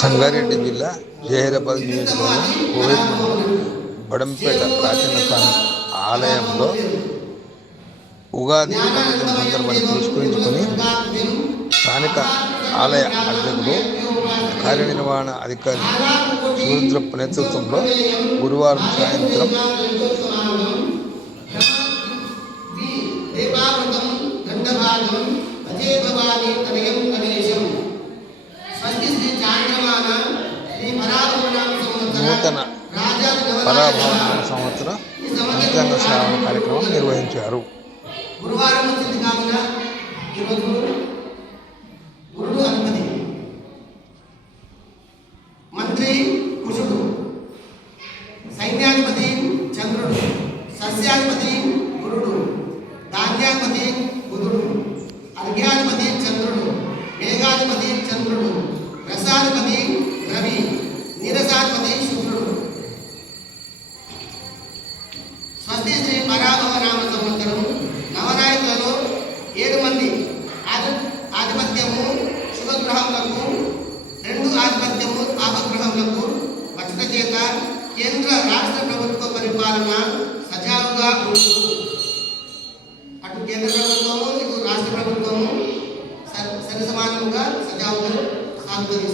సంగారెడ్డి జిల్లా జహీరాబాద్ నియోజకవర్గం కోవిడ్ మండలం బడంపేట ప్రాచీన స్వామి ఆలయంలో ఉగాది పర్వదిన సందర్భాన్ని పురస్కరించుకొని స్థానిక ఆలయ అర్చకులు కార్యనిర్వహణ అధికారి సూరుద్రప్ప నేతృత్వంలో గురువారం సాయంత్రం నూతన పరాభవన సంవత్సర పంచాంగ శ్రావణ కార్యక్రమం నిర్వహించారు. గురువారం వచ్చింది కావున ఈరోజు గురుడు అధిపతి, మంత్రి కుషుడు, సైన్యాధిపతి చంద్రుడు, సస్యాధిపతి గురుడు, ధాన్యాధిపతి బుధుడు, అర్ఘ్యాధిపతి చంద్రుడు, మేఘాధిపతి చంద్రుడు, రసాధిపతి రవి, నీరసాధిపతి శుక్రుడు. స్వస్తి శ్రీ పరాభవ నామ సంవత్సరం. నవనాయకులలో 7 మంది ఆధిపత్యము శుభగ్రహములకు, 2 ఆధిపత్యము పాపగ్రహములకు వచ్చట చేత కేంద్ర రాష్ట్ర ప్రభుత్వ పరిపాలన సజావుగా ఉండు. అటు కేంద్ర ప్రభుత్వము ఇటు రాష్ట్ర ప్రభుత్వము సరి సమానంగా సజావుగా సాగుతుంది.